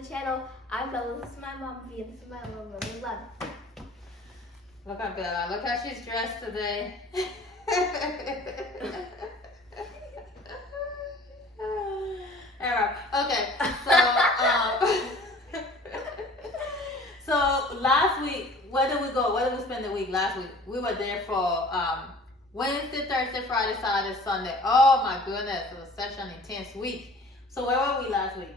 the channel. I'm Bella. This is my mom, V, and this is my mom. Love. Look at Bella. Look how she's dressed today. Alright. Okay. So last week, where did we go? Where did we spend the week last week? We were there for Wednesday, Thursday, Friday, Saturday, Sunday. Oh my goodness, it was such an intense week. So where were we last week?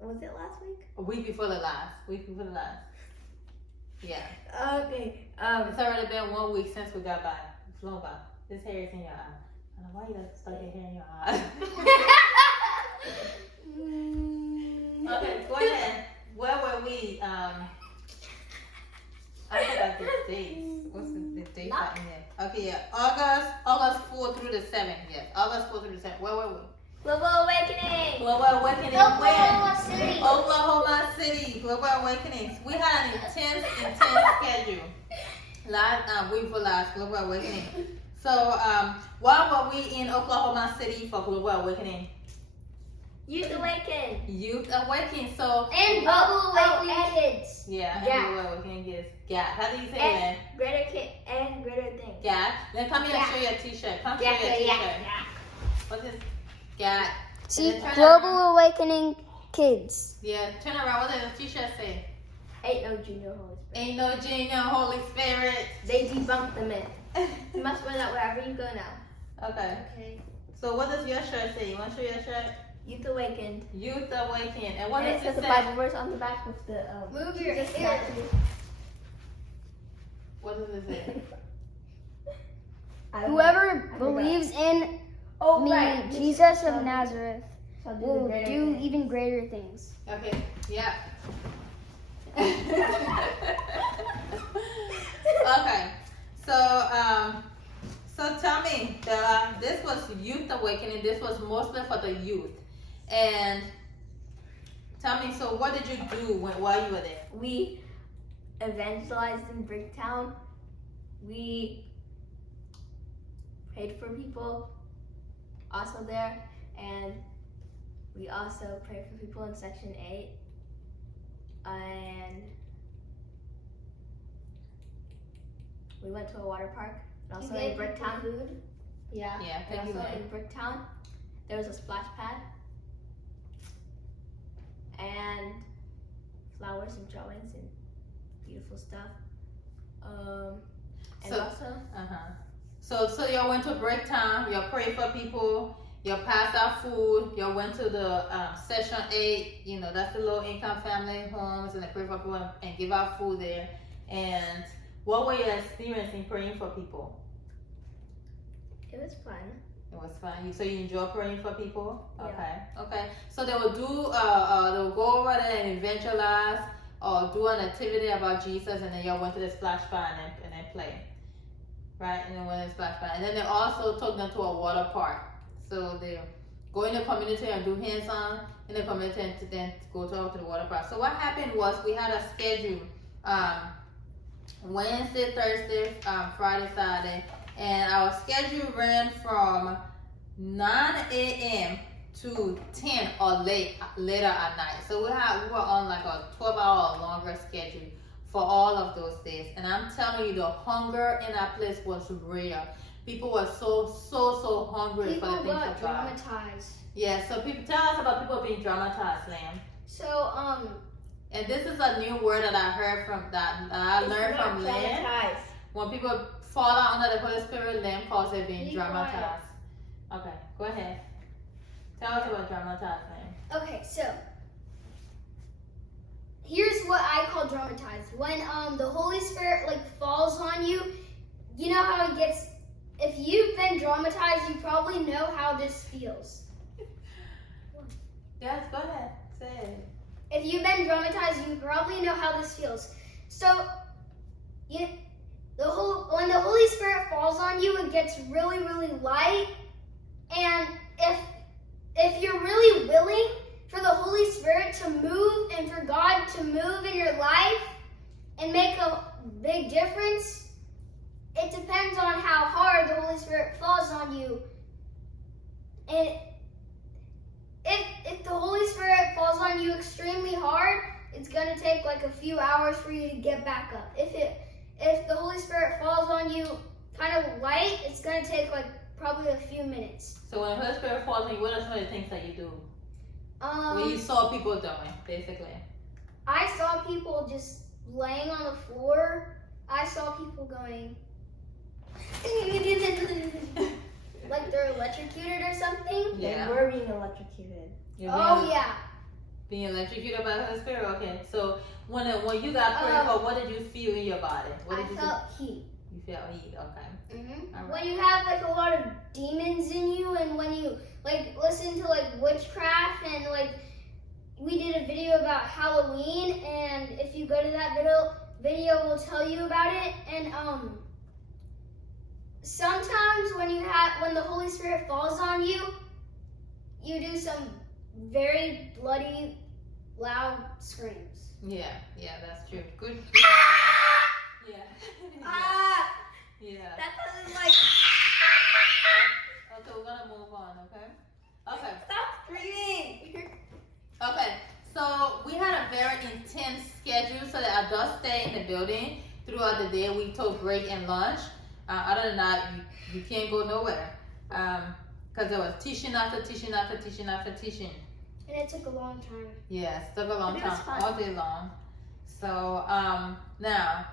Was it last week? A week before the last. Yeah. Okay. It's already been 1 week since we got back. It's flown by. This hair is in your eye. I don't know why you got stuck your hair in your eye. Okay, go ahead. Where were we? I forgot the dates. What's the date right in there? Okay, yeah. August 4 through the 7th. Yes, August 4 through the 7th. Where were we? Global Awakening. Global Awakening. Oklahoma City. Oklahoma City. Global Awakening. We had an intense schedule. Week for last Global Awakening. So, why were we in Oklahoma City for Global Awakening? Youth Awaken. Youth Awakening. So And Global Awakening Kids. yeah, and Yeah. Global Awakening Kids. Yeah. How do you say that? And greater things. Yeah. Then come here and show your T-shirt. Come show your T-shirt. Yeah. What's this? Yeah. See, Global Awakening Kids. Yeah. Turn around. What does the T-shirt say? Ain't no junior Holy Spirit. Ain't no junior Holy Spirit. They debunked the myth. You must wear that wherever you go now. Okay. Okay. So what does your shirt say? You want to show your shirt? Youth Awakened. Youth Awakened. And what And does it it says the say? Bible verse on the back with the Move your just hair. What does it say? Whoever believes in me, Jesus of Nazareth, will do even greater things. Okay. Yeah. Okay. So tell me, this was Youth Awakening. This was mostly for the youth. And tell me, so what did you do while you were there? We evangelized in Bricktown. We prayed for people also there, and we also prayed for people in Section 8. And we went to a water park, and also in Bricktown. Yeah. Yeah, And thank you. also in Bricktown, there was a splash pad and flowers and drawings and beautiful stuff. And So- also, So you went to break time, you prayed for people, you passed out food, you went to the Section 8, that's the low income family homes, and they pray for people and give out food there. And what were your experience in praying for people? it was fun. It was fun. So you enjoy praying for people? Yeah. Okay. So they will they'll go over there and evangelize or do an activity about Jesus, and then y'all went to the splash pad and then play. Right? And then went to the splash pad. And then they also took them to a water park. So they go in the community and do hands-on in the community and then go to the water park. So what happened was we had a schedule Wednesday, Thursday, Friday, Saturday. And our schedule ran from 9 a.m. to 10 or later at night. So we were on like a 12-hour longer schedule for all of those days. And I'm telling you, the hunger in that place was real. People were so hungry for the People things got of God. dramatized. Yeah, so tell us about people being dramatized, Lamb. So, And this is a new word that I heard that I learned from Lamb. Traumatized. When people fall out under the Holy Spirit, Lamb calls it being Be dramatized. Okay, go ahead. Tell us about dramatized, Lamb. okay, so here's what I call dramatized. When the Holy Spirit falls on you, you know how it gets. If you've been dramatized, you probably know how this feels. Yes, go ahead. Say it. If you've been dramatized, you probably know how this feels. So, when the Holy Spirit falls on you, it gets really, really light. And if you're really willing for the Holy Spirit to move and for God to move in your life and make a big difference, it depends on how hard the Holy Spirit falls on you. And if the Holy Spirit falls on you extremely hard, it's gonna take like a few hours for you to get back up. If the Holy Spirit falls on you kind of light, it's gonna take like probably a few minutes. So when the Holy Spirit falls on you, what are some of the things that you do? What you saw people doing, basically. I saw people just laying on the floor. I saw people going like they're electrocuted or something. Yeah. They were being electrocuted. Oh yeah. Being electrocuted by the Holy Spirit. Okay. So when you got prayed for, what did you feel in your body? What did I you felt heat. You felt heat. Okay. All right. When you have like a lot of demons in you, and when you like listen to like witchcraft, and like we did a video about Halloween, and if you go to that video will tell you about it. And sometimes when the Holy Spirit falls on you, you do some very bloody loud screams. Yeah, that's true. Good. Yeah. Yeah. That sounded like. Okay, we're gonna move on, okay? Stop screaming! Okay, so we had a very intense schedule so that adults stay in the building throughout the day. We took break and lunch. Other than that, you can't go nowhere. Because there was teaching after teaching after teaching after teaching. And it took a long time. Yes, took a long But it was time, fun. all day long. So now,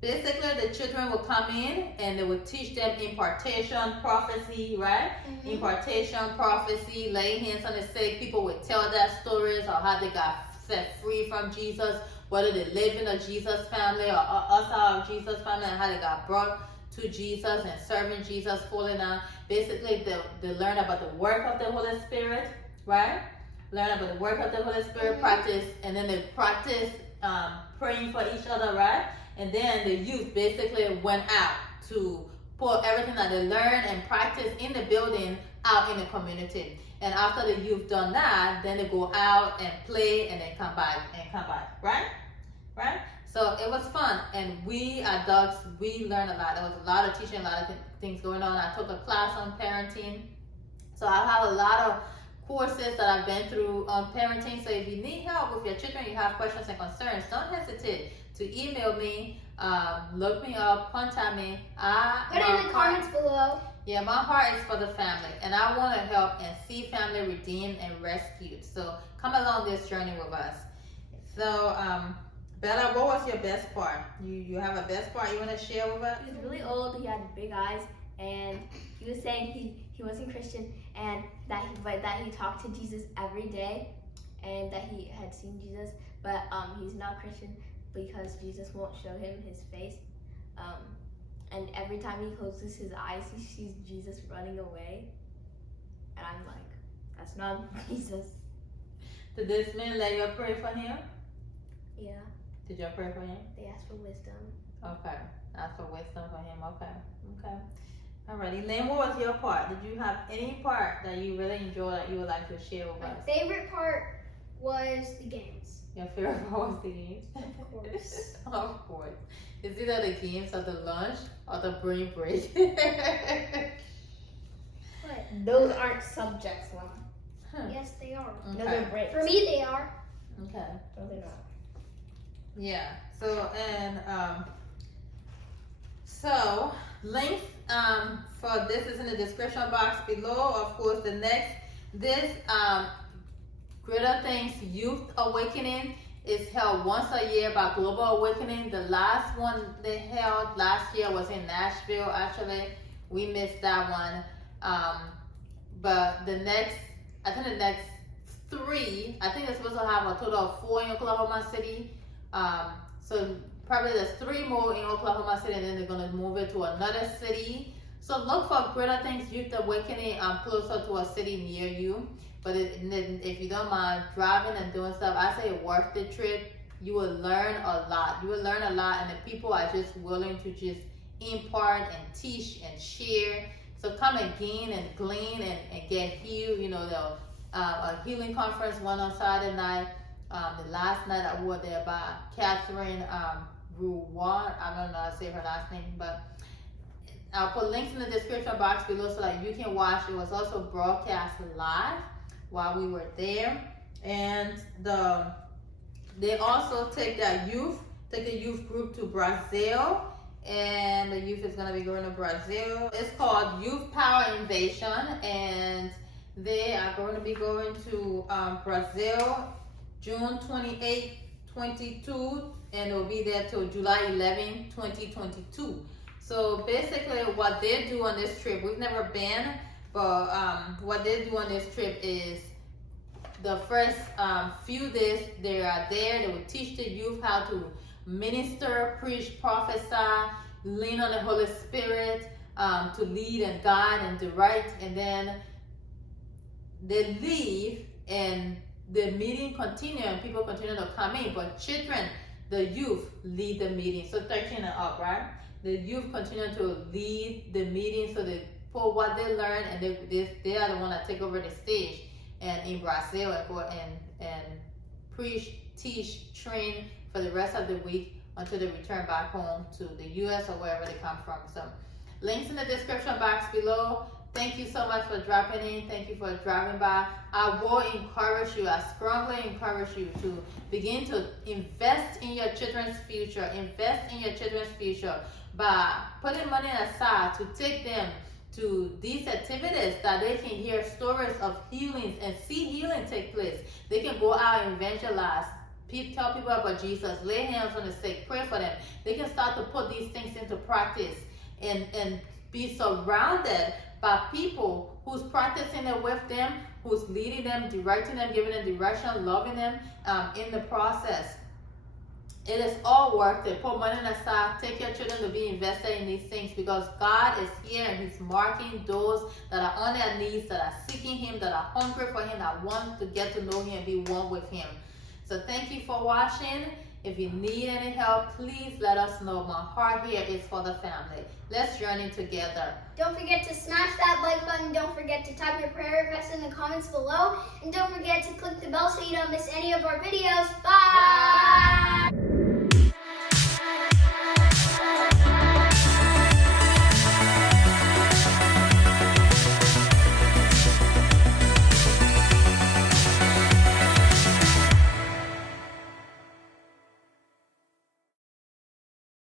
basically the children will come in and they will teach them impartation, prophecy, right? Impartation, prophecy, laying hands on the sick. People would tell their stories or how they got set free from Jesus, whether they live in a Jesus family or outside of Jesus family, and how they got brought to Jesus and serving Jesus fully now. Basically, they learn about the work of the Holy Spirit, right? Learn about the work of the Holy Spirit, practice, and then they practice praying for each other, right? And then the youth basically went out to put everything that they learned and practice in the building out in the community. And after the youth done that, then they go out and play and then come back, right? Right? So it was fun, and we adults, we learned a lot. There was a lot of teaching, a lot of things going on. I took a class on parenting. So I have a lot of courses that I've been through on parenting. So if you need help with your children, you have questions and concerns, don't hesitate to email me, look me up, contact me. Put it in the comments below. Yeah, my heart is for the family, and I want to help and see family redeemed and rescued. So come along this journey with us. So, Bella, what was your best part? You have a best part you want to share with us? He was really old. He had big eyes, and he was saying he wasn't Christian, and that he talked to Jesus every day, and that he had seen Jesus, but he's not Christian because Jesus won't show him his face. And every time he closes his eyes, he sees Jesus running away, and I'm like, that's not Jesus. Did this man let you pray for him? Yeah. Did you pray for him? They asked for wisdom. Okay, that's for wisdom for him. Okay. Alrighty, Lynn, what was your part? Did you have any part that you really enjoyed that you would like to share with My us? favorite part was the games. Your favorite part was the games? Of course. Of course. Is either the games or the lunch or the brain break? What? Those aren't subjects, Mom. Yes, they are. No, Okay. they're breaks. For me, they are. Okay. No, they're not. Yeah. So so links for this is in the description box below. Of course, this Greater Things Youth Awakening is held once a year by Global Awakening. The last one they held last year was in Nashville. Actually, we missed that one. But the next three, I think they're supposed to have a total of 4 in Oklahoma City. So probably there's 3 more in Oklahoma City, and then they're gonna move it to another city. So look for Greater Things Youth Awakening closer to a city near you. But if you don't mind driving and doing stuff, I say worth the trip. You will learn a lot. You will learn a lot, and the people are just willing to just impart and teach and share. So come and gain and glean and get healed. You know, a healing conference went on Saturday night. The last night I was there by Catherine Rouard. I don't know how to say her last name, but I'll put links in the description box below so that you can watch. It was also broadcast live while we were there. and they also take a youth group to Brazil, and the youth is gonna be going to Brazil. It's called Youth Power Invasion, and they are going to be going to Brazil, June 28, 22, and they'll be there till July 11, 2022. So basically, what they do on this trip, we've never been, but what they do on this trip is the first few days they are there, they will teach the youth how to minister, preach, prophesy, lean on the Holy Spirit to lead and guide and direct, and then they leave and the meeting continue and people continue to come in, but children, the youth lead the meeting. So 13 and up, right? The youth continue to lead the meeting, so they pour what they learn, and they are the one that take over the stage and in Brazil and go and preach, teach, train for the rest of the week until they return back home to the US or wherever they come from. So links in the description box below. Thank you so much for dropping in. Thank you for driving by. I will encourage you, I strongly encourage you to begin to invest in your children's future. Invest in your children's future by putting money aside to take them to these activities that they can hear stories of healings and see healing take place. They can go out and evangelize, tell people about Jesus, lay hands on the sick, pray for them. They can start to put these things into practice and be surrounded by people who's practicing it with them, who's leading them, directing them, giving them direction, loving them in the process. It is all worth it. Put money aside. Take your children to be invested in these things, because God is here and He's marking those that are on their knees, that are seeking Him, that are hungry for Him, that want to get to know Him and be one with Him. So thank you for watching. If you need any help, please let us know. My heart here is for the family. Let's journey together. Don't forget to smash that like button. Don't forget to type your prayer requests in the comments below. And don't forget to click the bell so you don't miss any of our videos. Bye!